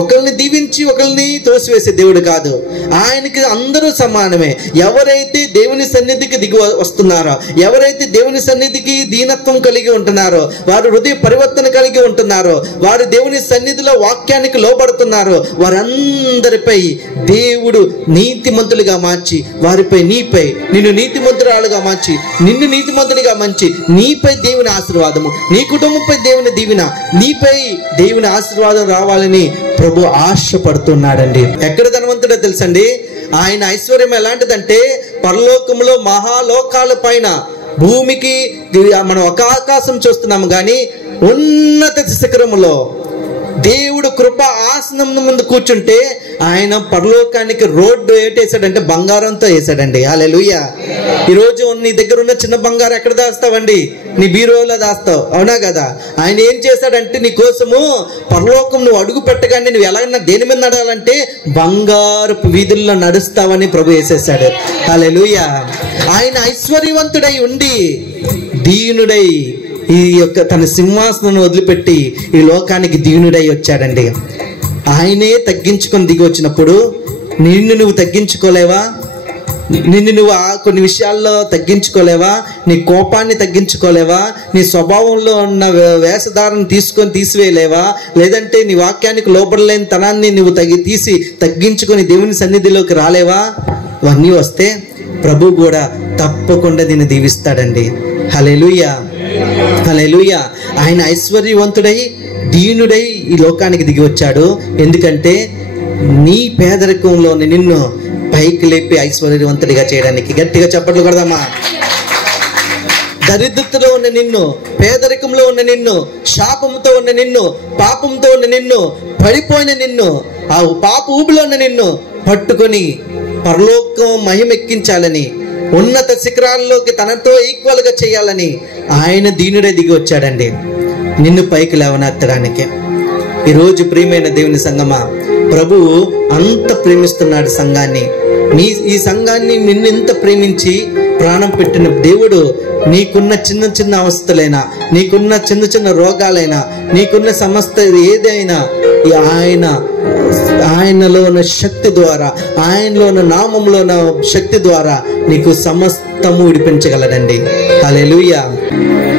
ఒకరిని దీవించి ఒకరిని తోసివేసే దేవుడు కాదు. ఆయనకి అందరూ సమానమే. ఎవరైతే దేవుని సన్నిధికి దిగి వస్తున్నారో, ఎవరైతే దేవుని సన్నిధికి దీనత్వం కలిగి ఉంటున్నారో, వారు హృదయ పరివర్తన కలిగి ఉంటున్నారో, వారు దేవుని సన్నిధిలో వాక్యానికి లోబడుతున్నారో, వారందరిపై దేవుడు నీతిమంతులుగా మార్చి, వారిపై నీపై నిన్ను నీతిమంతురాలుగా మార్చి, నిన్ను నీతిమంతుడిగా మార్చి, నీపై దేవుని ఆశీర్వాదము, నీ కుటుంబంపై దేవుని దీవెన, నీపై దేవుని ఆశీర్వాదం రావాలని ప్రభు ఆశపడుతున్నాడండి. ఎక్కడ ధనవంతుడో తెలుసండి? ఆయన ఐశ్వర్యం ఎలాంటిదంటే పరలోకంలో మహాలోకాల పైన, భూమికి మనం ఒక ఆకాశం చూస్తున్నాము కానీ ఉన్నత శిఖరములో దేవుడు కృప ఆసనం ముందు కూర్చుంటే ఆయన పరలోకానికి రోడ్డు ఏటేసాడంటే బంగారంతో వేసాడండి. హల్లెలూయా. ఈరోజు నీ దగ్గర ఉన్న చిన్న బంగారం ఎక్కడ దాస్తావండి? నీ బీరోలో దాస్తావు, అవునా కదా? ఆయన ఏం చేశాడంటే నీ కోసము పరలోకం నువ్వు అడుగు పెట్టగానే నువ్వు ఎలాగైనా దేని మీద నడవాలంటే బంగారపు వీధుల్లో నడుస్తావని ప్రభు వేసేసాడు. హల్లెలూయా. ఆయన ఐశ్వర్యవంతుడై ఉండి దీనుడై ఈ యొక్క తన సింహాసనం వదిలిపెట్టి ఈ లోకానికి దీనుడై వచ్చాడండి. ఆయనే తగ్గించుకొని దిగి వచ్చినప్పుడు నిన్ను నువ్వు తగ్గించుకోలేవా? నిన్ను నువ్వు కొన్ని విషయాల్లో తగ్గించుకోలేవా? నీ కోపాన్ని తగ్గించుకోలేవా? నీ స్వభావంలో ఉన్న వేషధారను తీసివేయలేవా? లేదంటే నీ వాక్యానికి లోపడలేని తనాన్ని నువ్వు తగ్గించుకొని దేవుని సన్నిధిలోకి రాలేవా? అవన్నీ వస్తే ప్రభు కూడా తప్పకుండా నిన్ను దీవిస్తాడండి. హల్లెలూయా, హల్లెలూయా. ఆయన ఐశ్వర్యవంతుడై దీనుడై ఈ లోకానికి దిగి వచ్చాడు. ఎందుకంటే నీ పేదరికంలో నిన్ను పైకి లేపి ఐశ్వర్యవంతుడిగా చేయడానికి. గట్టిగా చప్పట్లు కొడదామా? దరిద్రతలో ఉన్న నిన్ను, పేదరికంలో ఉన్న నిన్ను, శాపంతో ఉన్న నిన్ను, పాపంతో ఉన్న నిన్ను, పడిపోయిన నిన్ను, ఆ పాప ఊబిలో ఉన్న నిన్ను పట్టుకొని పరలోకం మహిమెక్కించాలని, ఉన్నత శిఖరాల్లోకి తనతో ఈక్వల్ గా చేయాలని ఆయన దీనుడే దిగి వచ్చాడండి నిన్ను పైకి లేవనెత్తడానికి. ఈరోజు ప్రియమైన దేవుని సంగమా, ప్రభువు అంత ప్రేమిస్తున్నాడు సంఘాన్ని. ఈ సంఘాన్ని నిన్నెంత ప్రేమించి ప్రాణం పెట్టిన దేవుడు నీకున్న చిన్న చిన్న అవస్థలైనా, నీకున్న చిన్న చిన్న రోగాలైనా, నీకున్న సమస్త ఏదైనా ఆయనలో ఉన్న శక్తి ద్వారా, ఆయనలో ఉన్న నామంలో ఉన్న శక్తి ద్వారా నీకు సమస్తము విడిపించగలడండి. హల్లెలూయా.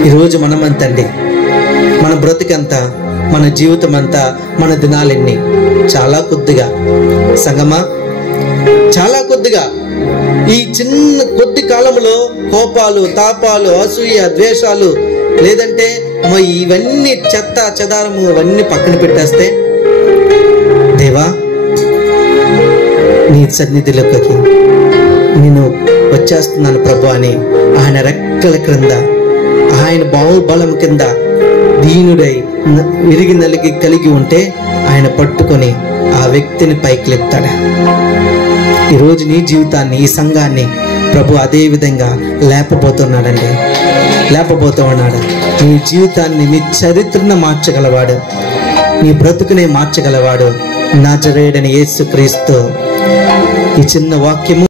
ఈరోజు మనమంతండి, మన బ్రతికంతా, మన జీవితం అంతా, మన దినాలెన్ని చాలా కొద్దిగా. సంగమా, చాలా కొద్దిగా. ఈ చిన్న కొద్ది కాలంలో కోపాలు, తాపాలు, అసూయ, ద్వేషాలు, లేదంటే ఇవన్నీ చెత్త చెదారము అవన్నీ పక్కన పెట్టేస్తే, దేవా నీ సన్నిధిలోకి నేను వచ్చేస్తున్నాను ప్రభు అని ఆయన రెక్కల క్రింద, ఆయన బాహుబలం కింద దీనుడై విరిగి నలిగి కలిగి ఉంటే ఆయన పట్టుకొని ఆ వ్యక్తిని పైకి లేపుతాడు. ఈరోజు నీ జీవితాన్ని, ఈ సంఘాన్ని ప్రభు అదే విధంగా లేపబోతున్నాడండి, లేపబోతూ ఉన్నాడు. నీ జీవితాన్ని, నీ చరిత్రను మార్చగలవాడు, నీ బ్రతుకునే మార్చగలవాడు నజరేయుడైన యేసుక్రీస్తు. ఈ చిన్న వాక్యము